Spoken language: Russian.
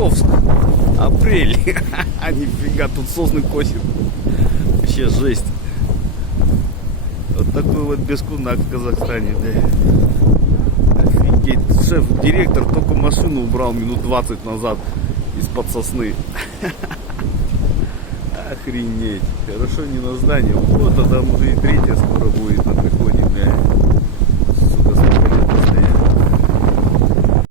Московск. Апрель. А нифига, тут сосны косит. Вообще жесть. Вот такой вот бескунак в Казахстане, да. Офигеть. Шеф-директор только машину убрал минут 20 назад из-под сосны. Охренеть. Хорошо не на здании. Вот, а там уже и третья скоро будет на приходе, да.